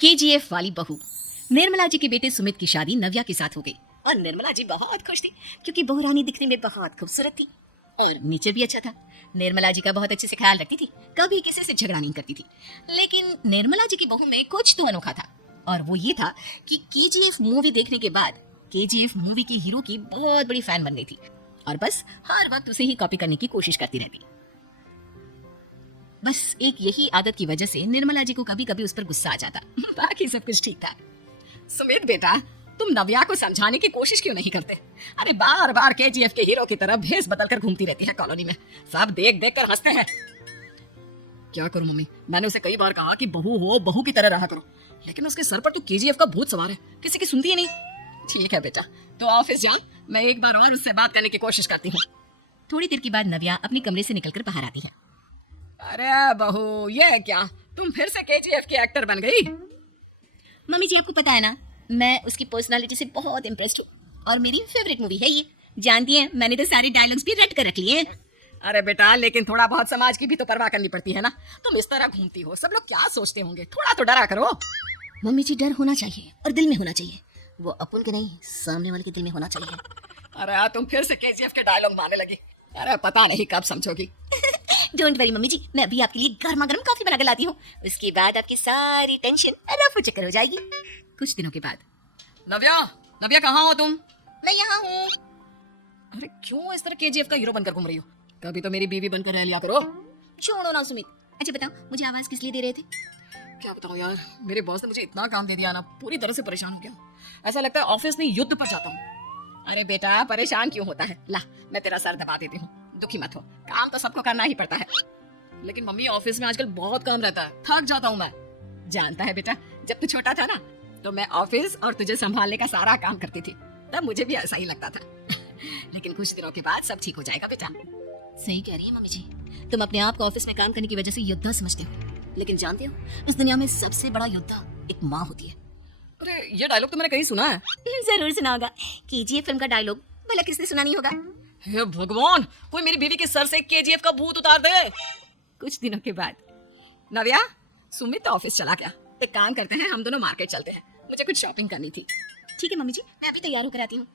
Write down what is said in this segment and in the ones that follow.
KGF वाली बहू। निर्मला जी के बेटे सुमित की शादी नव्या के साथ हो गई और निर्मला जी बहुत खुश थी क्योंकि बहू रानी दिखने में बहुत खूबसूरत थी और नेचर भी अच्छा था। निर्मला जी का बहुत अच्छे से ख्याल रखती थी, कभी किसी से झगड़ा नहीं करती थी। लेकिन निर्मला जी की बहू में कुछ तो अनोखा था और वो ये था कि केजीएफ मूवी देखने के बाद केजीएफ मूवी के हीरो की बहुत बड़ी फैन बन गई थी और बस हर वक्त उसे ही कॉपी करने की कोशिश करती रहती। बस एक यही आदत की वजह से निर्मला जी को कभी कभी उस पर गुस्सा आ जाता। बाकी सब कुछ ठीक था। सुमित बेटा, तुम नव्या को समझाने की कोशिश क्यों नहीं करते? अरे बार बार केजीएफ के हीरो की तरह भेस बदलकर घूमती रहती है कॉलोनी में, सब देख देख कर हंसते हैं। क्या करूं मम्मी, मैंने उसे कई बार कहा कि बहू हो, बहू की तरह रहा करो, लेकिन उसके सर पर तो केजीएफ का भूत सवार है, किसी की सुनती ही नहीं। ठीक है बेटा, तो ऑफिस जा, मैं एक बार और उससे बात करने की कोशिश करती हूँ। थोड़ी देर के बाद नव्या अपने कमरे से निकलकर बाहर आती है। अरे बहू, ये क्या, तुम फिर से केजीएफ की एक्टर बन गई? मम्मी जी, आपको पता है ना, मैं उसकी पर्सनालिटी से बहुत इम्प्रेस्ड हूँ और मेरी फेवरेट मूवी है ये। जानती हैं, मैंने तो सारे डायलॉग्स भी रट कर रख लिए हैं। अरे बेटा, लेकिन थोड़ा बहुत समाज की भी तो परवाह करनी पड़ती है ना। तुम इस तरह घूमती हो, सब लोग क्या सोचते होंगे, थोड़ा तो डरा करो। मम्मी जी, डर होना चाहिए और दिल में होना चाहिए, वो अपन के नहीं, सामने वाले के दिल में होना चाहिए। अरे तुम फिर से केजीएफ के डायलॉग मारने लगी। अरे पता नहीं कब समझोगी। डोंट वरी मम्मी जी, मैं अभी आपके लिए गर्मा गर्म कॉफी बना कर लाती हूँ, उसके बाद आपकी सारी टेंशन रफू चक्कर हो जाएगी। कुछ दिनों के बाद। नव्या, नव्या कहाँ हो तुम? मैं यहाँ हूँ। अरे क्यों इस तरह केजीएफ का हीरो बनकर घूम रही हो? कभी तो मेरी बीवी बनकर रह लिया करो। छोड़ो ना सुमित। अच्छा बताओ, मुझे आवाज किस लिए दे रहे थे? क्या बताऊं यार, मेरे बॉस ने मुझे इतना काम दे दिया ना, पूरी तरह से परेशान हो गया। ऐसा लगता है ऑफिस में युद्ध पर जाता हूँ। अरे बेटा, परेशान क्यों होता है? ला, मैं तेरा सर दबा देती हूँ, दुखी मत हो, काम तो सबको करना ही पड़ता है। लेकिन मम्मी, ऑफिस में आजकल बहुत काम रहता है, थक जाता हूँ मैं। जानता है बेटा, जब तू छोटा था ना, तो मैं ऑफिस और तुझे संभालने का सारा काम करती थी, तब मुझे भी ऐसा ही लगता था। लेकिन कुछ दिनों के बाद सब ठीक हो जाएगा बेटा। सही कह रही है मम्मी जी, तुम अपने आप को ऑफिस में काम करने की वजह से योद्धा समझते हो, लेकिन जानते हो, इस दुनिया में सबसे बड़ा योद्धा एक माँ होती है। अरे ये डायलॉग तो मैंने कहीं सुना है। जरूर सुना होगा, केजीएफ फिल्म का डायलॉग, भला किसने सुना नहीं होगा? हे भगवान, कोई मेरी बीवी के सर से केजीएफ का भूत उतार दे। कुछ दिनों के बाद। नव्या, सुमित तो ऑफिस चला गया, एक काम करते हैं, हम दोनों मार्केट चलते हैं, मुझे कुछ शॉपिंग करनी थी। ठीक है मम्मी जी, मैं अभी तैयार होकर आती हूँ।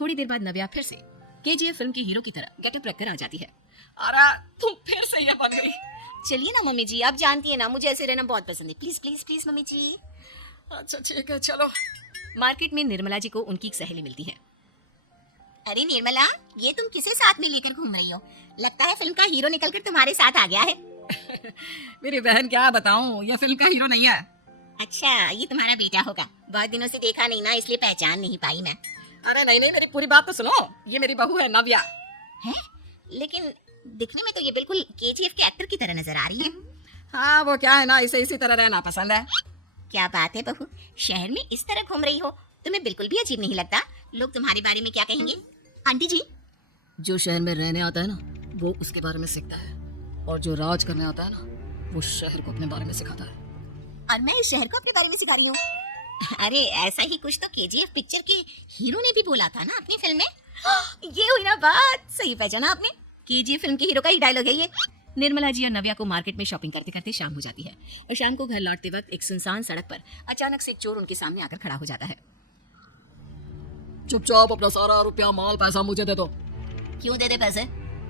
थोड़ी देर बाद नव्या फिर से केजीएफ फिल्म के हीरो की तरह गेटअप रखकर आ जाती है। अरे तुम फिर से ये बन गई। चलिए ना मम्मी जी, आप जानती है ना, मुझे ऐसे रहना बहुत पसंद है, प्लीज प्लीज प्लीज मम्मी जी। अच्छा ठीक है, चलो। मार्केट में निर्मला जी को उनकी एक सहेली मिलती है। अरे निर्मला, ये तुम किसे साथ में लेकर घूम रही हो? लगता है फिल्म का हीरो निकलकर तुम्हारे साथ आ गया है। मेरी बहन, क्या बताऊं, ये फिल्म का हीरो नहीं है। अच्छा, ये तुम्हारा बेटा होगा, बहुत दिनों से देखा नहीं ना, इसलिए पहचान नहीं पाई मैं। अरे नहीं नहीं, मेरी पूरी बात तो सुनो, ये मेरी बहू है नव्या। है? लेकिन दिखने में तो ये बिल्कुल केजीएफ के एक्टर की तरह नजर आ रही है। हाँ, वो क्या है ना, इसे इसी तरह रहना पसंद है। क्या बात है बहू, शहर में इस तरह घूम रही हो, तुम्हें बिल्कुल भी अजीब नहीं लगता? लोग तुम्हारे बारे में क्या कहेंगे? आंटी जी, जो शहर में रहने आता है ना, वो उसके बारे में सीखता है, और जो राज करने आता है ना, वो शहर को अपने बारे में सिखाता है। और मैं इस शहर को अपने बारे में सिखा रही हूँ। अरे ऐसा ही कुछ तो केजीएफ पिक्चर के हीरो ने भी बोला था ना अपनी फिल्म में। ये हुई ना बात, सही पहचाना आपने, केजीएफ फिल्म के हीरो का ही डायलॉग है ये। निर्मला जी और नव्या को मार्केट में शॉपिंग करते करते शाम हो जाती है और शाम को घर लौटते वक्त एक सुनसान सड़क पर अचानक से एक चोर उनके सामने आकर खड़ा हो जाता है। चुपचाप अपना सारा रुपया, माल, पैसा मुझे दे दो। क्यों दे दे पैसे?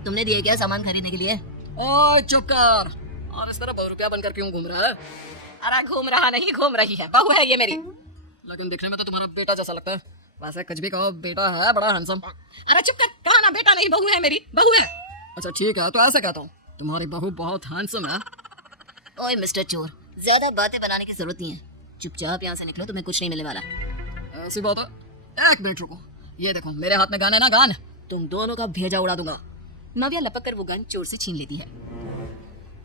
तुमने दिए क्या सामान खरीदने के लिए? ओए चुप कर, और इस तरह बहुरुपया बनकर क्यों घूम रहा है? अरे घूम रहा नहीं, घूम रही है, बहू है ये मेरी। लेकिन दिखने में तो तुम्हारा बेटा जैसा लगता है। वैसे कुछ भी कहो, बेटा है बड़ा हैंडसम। अरे चुप कर, कहा ना बेटा नहीं, बहू है मेरी, बहू है। अच्छा ठीक है, तो ऐसा कहता हूँ, तुम्हारी बहू बहुत हैंडसम है। ओए मिस्टर चोर, ज्यादा बातें बनाने की जरूरत नहीं है, चुपचाप यहाँ से निकलो, तुम्हें कुछ नहीं मिलने वाला। ऐसी बात है? एक मिनट रुको, ये देखो मेरे हाथ में गन है ना, गन, तुम दोनों का भेजा उड़ा दूंगा। नव्या लपक कर वो गन चोर से छीन लेती है।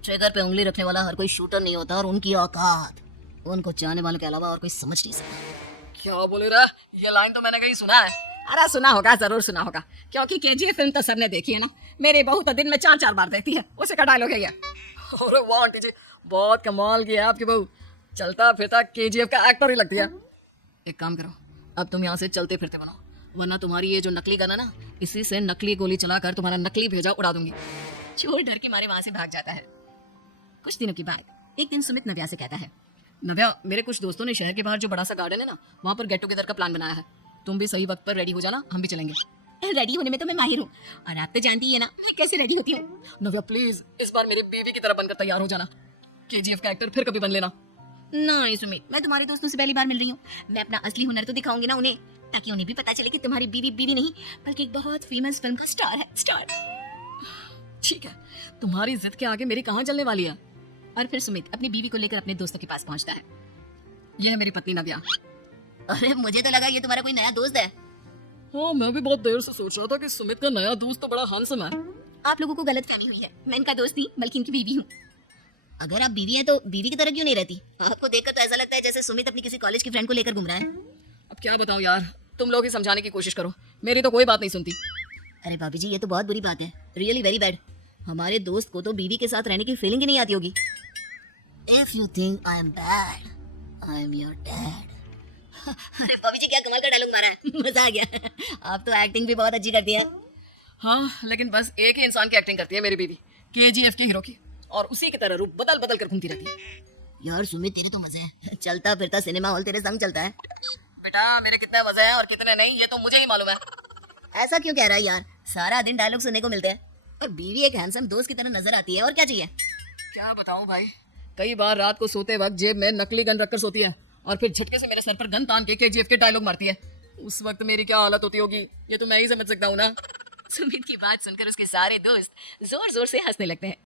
ट्रिगर पे उंगली रखने वाला हर कोई शूटर नहीं होता, और उनकी औकात उनको चाहने वालों के अलावा और कोई समझ नहीं सकता। क्या बोले रे? ये लाइन तो मैंने कहीं सुना है। अरे सुना होगा, जरूर सुना होगा, क्योंकि केजीएफ फिल्म तो सबने देखी है ना। मेरी बहू तो दिन में 4-4 बार देखती है, उसी का डायलॉग है ये। अरे वाह आंटी जी, बहुत कमाल की है आपकी बहू, चलता फिरता केजीएफ का एक्टर ही लगती है। एक काम करो, अब तुम यहाँ से चलते फिरते बनो, वरना तुम्हारी ये जो नकली गन है ना, इसी से नकली गोली चलाकर तुम्हारा नकली भेजा उड़ा दूंगी। चोर डर के मारे वहां से भाग जाता है। कुछ दिनों के बाद एक दिन सुमित नव्या से कहता है, नव्या, मेरे कुछ दोस्तों ने शहर के बाहर जो बड़ा सा गार्डन है ना, वहाँ पर गेट टुगेदर का प्लान बनाया है। तुम भी सही वक्त पर रेडी हो जाना, हम भी चलेंगे। रेडी होने में तो मैं माहिर हूँ, और आप तो जानती है ना मैं कैसे रेडी होती हूँ। नव्या प्लीज इस बार मेरी बीवी की तरह बनकर तैयार हो जाना। केजीएफ का एक्टर फिर कभी बन लेना। नहीं सुमित, मैं तुम्हारे दोस्तों से पहली बार मिल रही हूँ। मैं अपना असली हुनर तो दिखाऊंगी ना उन्हें, ताकि उन्हें भी पता चले कि तुम्हारी बीवी बीवी नहीं बल्कि एक बहुत फेमस फिल्म का स्टार है। स्टार। ठीक है, तुम्हारी जिद के आगे मेरी कहाँ चलने वाली है। और फिर सुमित अपनी बीवी को लेकर अपने दोस्तों के पास पहुंचता है। यह है मेरी पत्नी नव्या। अरे मुझे तो लगा ये तुम्हारा कोई नया दोस्त है। हाँ, मैं भी बहुत देर से सोच रहा था कि सुमित का नया दोस्त तो बड़ा हैंडसम है। आप लोगों को गलतफहमी हुई है, मैं इनका दोस्त नहीं बल्कि इनकी बीवी हूँ। अगर आप बीवी हैं तो बीवी की तरह क्यों नहीं रहती? आपको देखकर तो ऐसा लगता है जैसे सुमित अपनी किसी कॉलेज की फ्रेंड को लेकर घूम रहा है। अब क्या बताऊं यार, तुम लोग ही समझाने की कोशिश करो, मेरी तो कोई बात नहीं सुनती। अरे भाभी जी, ये तो बहुत बुरी बात है, रियली वेरी बैड। हमारे दोस्त को तो बीवी के साथ रहने की फीलिंग ही नहीं आती होगी। If you think I am bad, I am your dad. अरे भाभी जी, क्या कमाल का डायलॉग मारा है, मजा आ गया। आप तो एक्टिंग भी बहुत अच्छी करती है। हाँ, लेकिन बस एक ही इंसान की एक्टिंग करती है मेरी बीवी, केजीएफ के हीरो की, और उसी की तरह रूप बदल बदल कर घूमती रहती है। यार सुमित, तेरे तो मजे हैं, चलता फिरता सिनेमा हॉल तेरे संग चलता है। बेटा मेरे कितने मजे हैं और कितने नहीं ये तो मुझे ही मालूम है। ऐसा क्यों कह रहा है यार, सारा दिन डायलॉग सुनने को मिलते हैं, और बीवी एक हैंडसम दोस्त की तरह नजर आती है, और क्या चाहिए। क्या बताऊं भाई, कई बार रात को सोते वक्त जेब में नकली गन रखकर सोती है, और फिर झटके से मेरे सर पर गन तान के केजीएफ के डायलॉग मारती है। उस वक्त मेरी क्या हालत होती होगी ये तो मैं ही समझ सकता हूँ ना। सुमित की बात सुनकर उसके सारे दोस्त जोर जोर से हंसने लगते हैं।